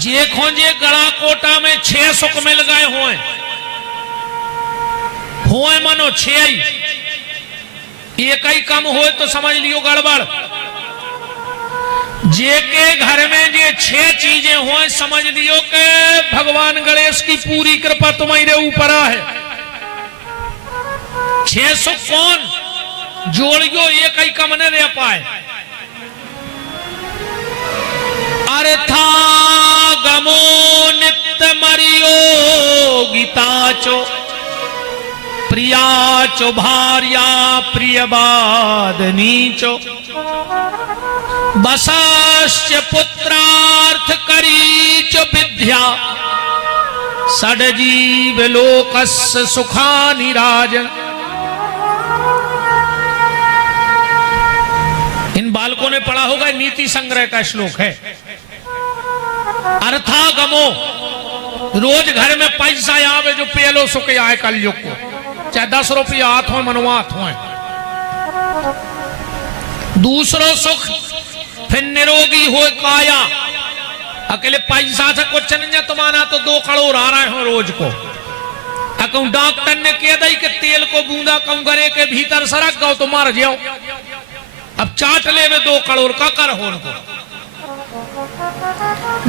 जे खोजे गड़ा कोटा में 6 सुख मिल गए होए मनो 6 ही, एक ही कम होए तो समझ लियो गड़बड़। जे के घर में जे 6 चीजें होए समझ लियो कि भगवान गणेश की पूरी कृपा तुम्हारे ऊपर है। 6 सुख कौन जोड़ियो, एक ही कम न रह पाए। अर्था गमो नित्य मरियो गीताचो, प्रियाचो भार्या प्रियवाद नीचो, बसाश्च पुत्रार्थ करीच विद्या, षडजीव लोकस्य सुखानि राजन्। इन बालकों ने पढ़ा होगा, नीति संग्रह का श्लोक है। अर्थागमो, रोज घर में पैसा आवे जो पेलो सुख आए कलयुग को, चाहे 10 रुपया हाथ हो मनवात हो। दूसरो सुख फिर निरोगी हो काया, अकेले पैसा से कुछ नहीं तुम्हारा तो 2 करोड़ आ रहे हो रोज को। अकौ डॉक्टर ने कह दी कि तेल को बूंदा कंगरे के भीतर सरक गो तो मर जाओ, अब चाट ले में 2 करोड़ का कर हो उनको।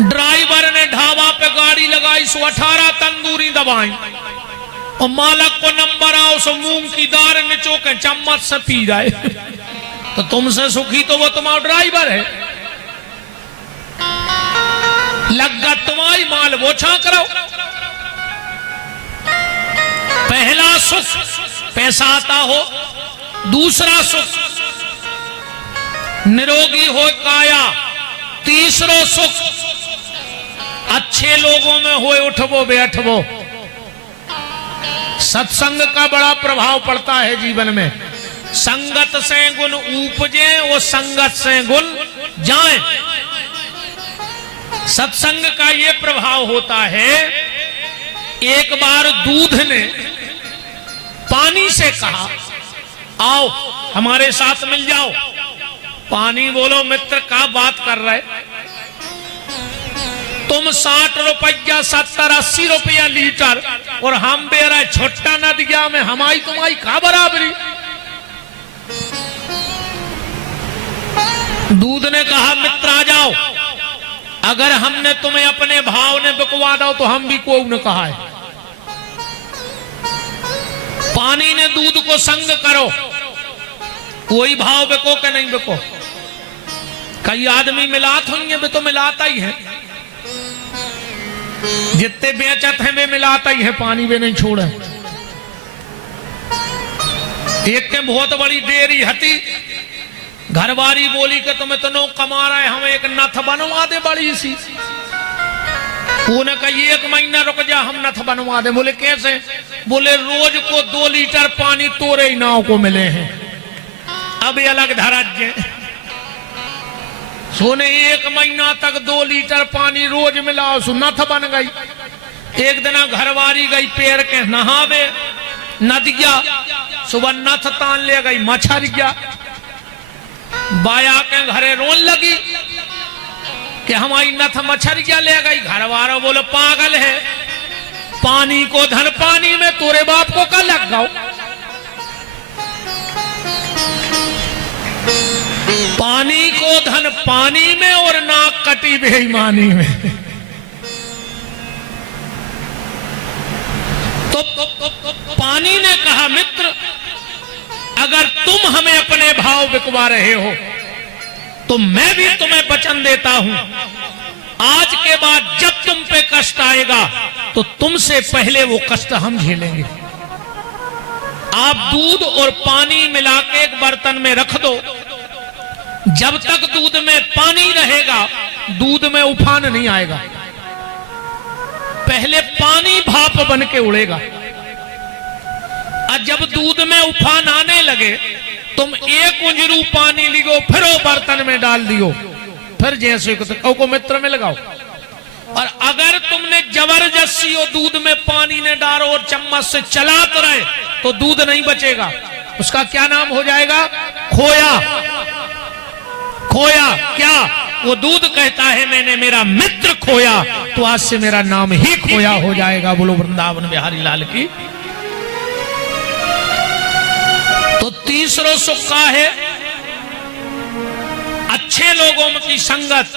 ड्राइवर ने ढाबा पे गाड़ी लगाई, सो 18 तंदूरी दबाई और मालक को नंबर आओ, सो मूंग की दाल निचो के चम्मच से पी जाए। तो तुमसे सुखी तो वो तुम्हारा ड्राइवर है, लगा तुम्हारी माल वो छाक रहो। पहला सुख पैसा आता हो, दूसरा सुख निरोगी हो काया, तीसरो सुख अच्छे लोगों में होए उठबो बैठबो। सत्संग का बड़ा प्रभाव पड़ता है जीवन में। संगत से गुण उपजे, वो संगत से गुण जाए। सत्संग का ये प्रभाव होता है। एक बार दूध ने पानी से कहा, आओ हमारे साथ मिल जाओ। पानी बोलो, मित्र का बात कर रहे, तुम 60 रुपया 70-80 रुपया लीटर और हम बे रहे छोटा नदिया में, हमारी तुम्हारी का बराबरी। दूध ने कहा, मित्र आ जाओ, अगर हमने तुम्हें अपने भाव ने बिकवा दो तो हम भी को न कहा है। पानी ने दूध को संग करो, कोई भाव बिको के नहीं बिको। कई आदमी मिलात होंगे, वे तो मिलाता ही है, जितने बेचत हैं वे मिलाता ही है, पानी वे नहीं छोड़े। एक के बहुत बड़ी डेयरी हती, घरवारी बोली कि तुम इतनो कमा रहे, हम एक नथ बनवा दे बड़ी सी। उन्होंने कहा 1 महीना रुक जा, हम नथ बनवा दे। बोले कैसे? बोले रोज को 2 लीटर पानी तोरे ही नाव को मिले हैं, अब अलग धराज्य। सोने 1 महीना तक 2 लीटर पानी रोज मिला, सो नथ बन गई। एक दिन घरवारी गई पैर के नहावे नदिया, सुबह नथ तान ले गई मच्छर गया। बाया के घरे रोन लगी कि हमारी नथ मच्छर गया ले गई। घरवारा बोले पागल है, पानी को धन पानी में, तोरे बाप को कल लग गओ। पानी को धन पानी में और नाक कटी बेईमानी में। तो पानी ने कहा, मित्र अगर तुम हमें अपने भाव बिकवा रहे हो तो मैं भी तुम्हें वचन देता हूं, आज के बाद जब तुम पे कष्ट आएगा तो तुमसे पहले वो कष्ट हम झेलेंगे। आप दूध और पानी मिला के एक बर्तन में रख दो, जब तक दूध में पानी रहेगा दूध में उफान नहीं आएगा। पहले पानी भाप बन के उड़ेगा, और जब दूध में उफान आने लगे तुम 1 उंजरू पानी लियो, फिर वो बर्तन में डाल दियो, फिर जैसे को मित्र में लगाओ। और अगर तुमने जबरदस्ती वो दूध में पानी ने डालो और चम्मच से चलाते रहे तो दूध नहीं बचेगा, उसका क्या नाम हो जाएगा? खोया। खोया क्या? वो दूध कहता है मैंने मेरा मित्र खोया तो आज से मेरा नाम ही खोया हो जाएगा। बोलो वृंदावन बिहारी लाल की। तो तीसरो सुख का है अच्छे लोगों की संगत,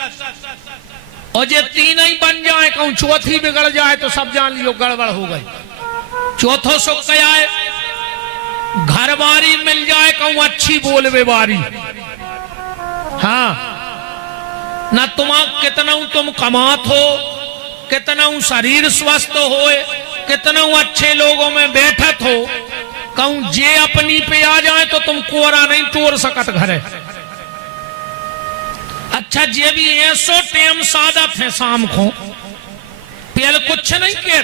और ये तीन ही बन जाए कहूं चौथी बिगड़ जाए तो सब जान लियो गड़बड़ हो गई। चौथो सुख क्या है? घरवारी मिल जाए कहूं अच्छी बोलवे वारी। हाँ, ना तुम कितना तुम कमात हो, कितना शरीर स्वस्थ हो, कितना अच्छे लोगों में बैठत हो, कहूं जे अपनी पे आ जाए तो तुम कोरा नहीं तोड़ सकत घरे। अच्छा जे भी ऐसो टेम सादत है शाम को पहले कुछ नहीं के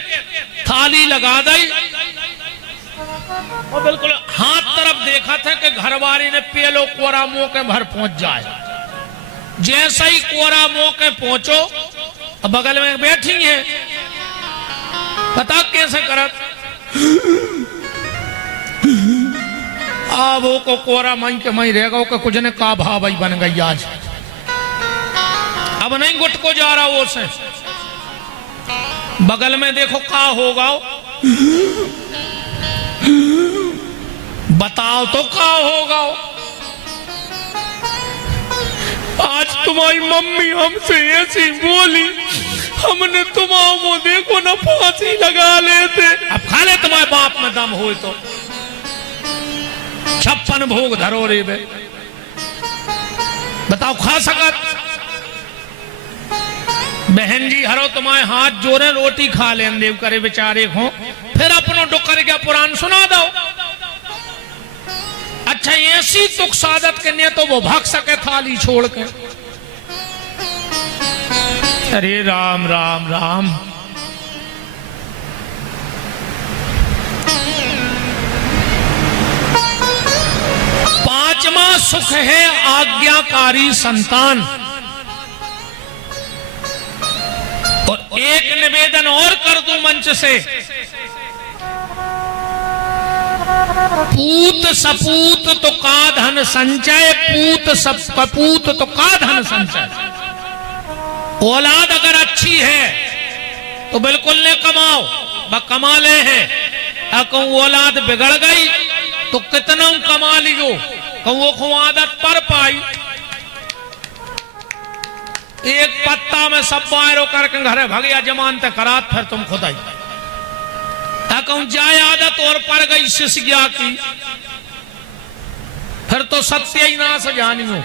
थाली लगा दी और बिल्कुल हाथ तरफ देखा था कि घरवाली ने पेलो कोरा मुंह के भर पहुंच जाए। जैसा ही कोरा मुंह के पहुंचो बगल में बैठी है, पता कैसे करत वो को कोरा मई के मई रहेगा कि कुछ ने का भाव बन गई आज, अब नहीं गुट को जा रहा वो से। बगल में देखो का होगा, बताओ तो का होगा। आज तुम्हारी मम्मी हमसे ऐसी बोली, हमने तुम्हारा देखो ना फांसी लगा लेते। अब खा ले तुम्हारे बाप में दम हो तो 56 भोग धरो रे बे, बताओ खा सकत? बहन जी हरो तुम्हारे हाथ जोड़े रोटी खा लेन देव करे बेचारे को, फिर अपनो डुकर गया पुराण सुना दो। अच्छा ऐसी तुक सादत के ने तो वो भाग सके थाली छोड़ के। अरे राम राम राम। पांचवा सुख है आज्ञाकारी संतान। और एक निवेदन और कर दूं मंच से, पूत सपूत तो का धन संचय, पूत सपूत तो का धन संचय। औलाद अगर अच्छी है तो बिल्कुल ने कमाओ, कमा ले है। कहूं औलाद बिगड़ गई तो कितना कमा लियो, कहूं वो आदत पर पाई एक पत्ता में सब बाहर करके घरे भगया जमान तक करात, फिर तुम खुद आई। कहूं जाए आदत और पर गई शिष्या की, फिर तो सत्य ही ना सजानी हो।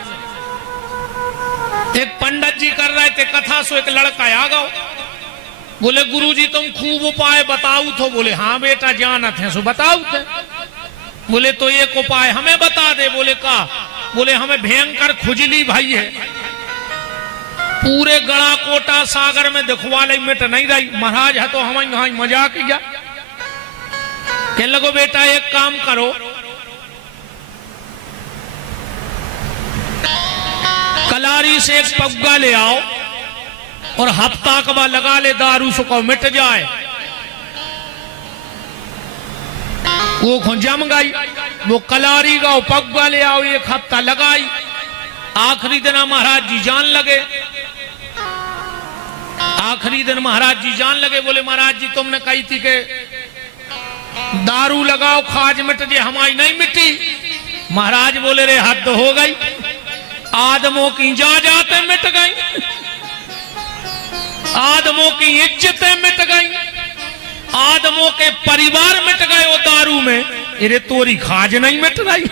एक पंडित जी कर रहे थे कथा, सो एक लड़का आ गया, बोले गुरुजी तुम खूब उपाय बताओ तो। बोले हाँ बेटा जानत है, सो बताओ थे। बोले तो एक उपाय हमें बता दे। बोले का? बोले हमें भयंकर खुजली भाई है, पूरे गड़ा कोटा सागर में दिखवा ले मिट नहीं रही। महाराज है तो हम यहाँ मजाक किया। कहने लगो बेटा एक काम करो, कलारी से एक पग्गा ले आओ और हफ्ता कबा लगा ले, दारू सुखो मिट जाए। वो जम गई, वो कलारी का पग्गा ले आओ, एक हफ्ता लगाई। आखिरी दिन महाराज जी जान लगे, आखिरी दिन महाराज जी जान लगे। बोले महाराज जी तुमने कही थी कि दारू लगाओ खाज मिट जे, हमारी नहीं मिटी। महाराज बोले रे हद हो गई, आदमों की जाते मिट गई, आदमों की इज्जतें मिट गई, आदमों के परिवार मिट गए वो दारू में। अरे तोरी खाज नहीं मिट रही,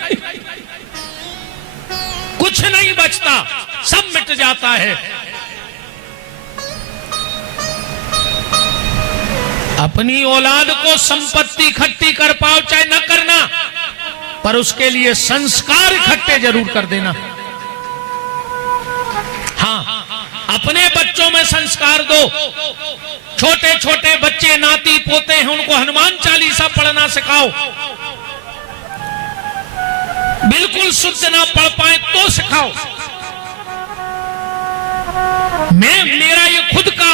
कुछ नहीं बचता, सब मिट जाता है। अपनी औलाद को संपत्ति इकट्ठी कर पाओ चाहे न करना, पर उसके लिए संस्कार इकट्ठे जरूर कर देना। हाँ, अपने बच्चों में संस्कार दो। छोटे छोटे बच्चे नाती पोते हैं, उनको हनुमान चालीसा पढ़ना सिखाओ। बिल्कुल शुद्ध ना पढ़ पाए तो सिखाओ। मेरा ये खुद का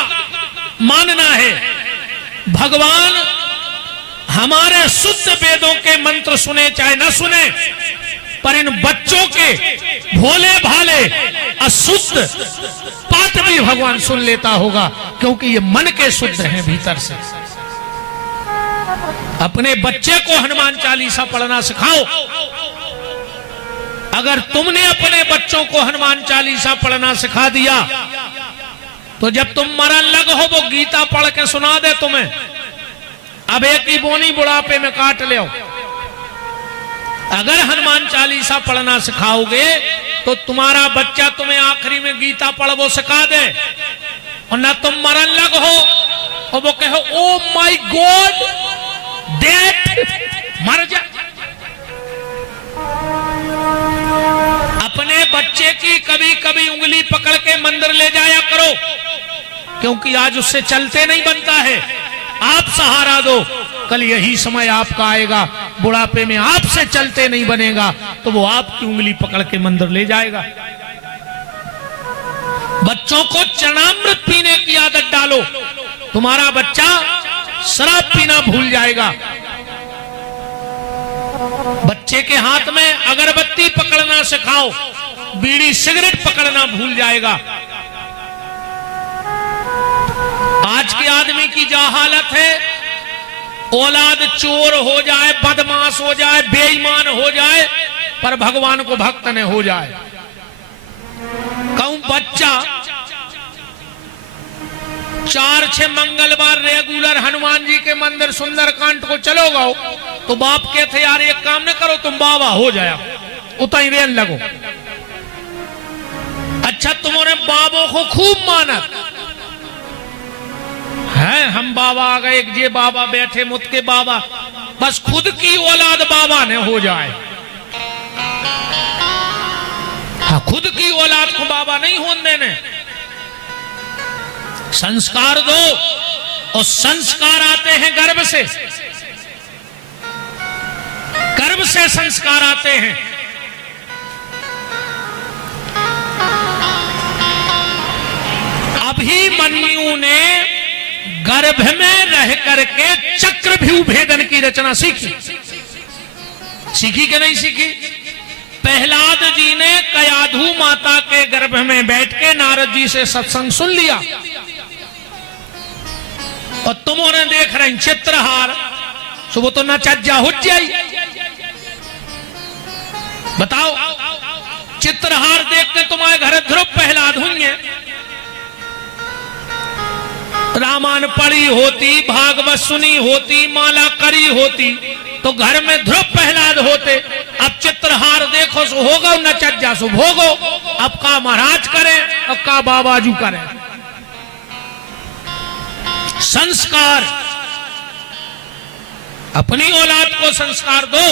मानना है, भगवान हमारे शुद्ध वेदों के मंत्र सुने चाहे न सुने, पर इन बच्चों के भोले भाले अशुद्ध पाठ भी भगवान सुन लेता होगा, क्योंकि ये मन के शुद्ध हैं भीतर से। अपने बच्चे को हनुमान चालीसा पढ़ना सिखाओ। अगर तुमने अपने बच्चों को हनुमान चालीसा पढ़ना सिखा दिया तो जब तुम मरन लग हो वो गीता पढ़ के सुना दे तुम्हें। अब एक ही बोनी बुढ़ापे में काट ले। अगर हनुमान चालीसा पढ़ना सिखाओगे तो तुम्हारा बच्चा तुम्हें आखिरी में गीता पढ़ वो सिखा दे, और ना तुम मरन लग हो और वो कहो ओ माय गॉड डेथ, मर जा। अपने बच्चे की कभी कभी उंगली पकड़ के मंदिर ले जाया करो, क्योंकि आज उससे चलते नहीं बनता है। आप सहारा दो, कल यही समय आपका आएगा, बुढ़ापे में आपसे चलते नहीं बनेगा तो वो आपकी उंगली पकड़ के मंदिर ले जाएगा। बच्चों को चरणामृत पीने की आदत डालो, तुम्हारा बच्चा शराब पीना भूल जाएगा। बच्चे के हाथ में अगरबत्ती पकड़ना सिखाओ, बीड़ी सिगरेट पकड़ना भूल जाएगा। आज के आदमी की जो हालत है, औलाद चोर हो जाए, बदमाश हो जाए, बेईमान हो जाए, पर भगवान को भक्त न हो जाए। कहूं बच्चा 4-6 मंगलवार रेगुलर हनुमान जी के मंदिर सुंदरकांड को चलो गो, तो बाप कहते यार एक काम न करो, तुम बाबा हो जाया, उतई रेन लगो। अच्छा तुम्हारे बाबों को खूब मानत है, हम बाबा आ गए, ये बाबा बैठे मुत के बाबा, बस खुद की औलाद बाबा ने हो जाए। हाँ, खुद की औलाद को बाबा नहीं होने देने। संस्कार दो, और संस्कार आते हैं गर्भ से, गर्भ से संस्कार आते हैं। अभिमन्यु ने गर्भ में रह करके चक्रव्यूह भेदन की रचना सीखी। सीखी कि नहीं सीखी? प्रहलाद जी ने कयाधु माता के गर्भ में बैठ के नारद जी से सत्संग सुन लिया, और तुमने देख रहे चित्रहार, सो वो तो नचज्जा हो जाई। बताओ, चित्रहार देख के तुम्हारे घर ध्रुव प्रहलाद होंगे। रामायण पढ़ी होती, भागवत सुनी होती, माला करी होती, तो घर में ध्रुव प्रहलाद होते। अब चित्रहार देखो सो होगा नचज्जा सो भोगो। अब का महाराज करे और का बाबाजू करे। संस्कार, अपनी औलाद को संस्कार दो,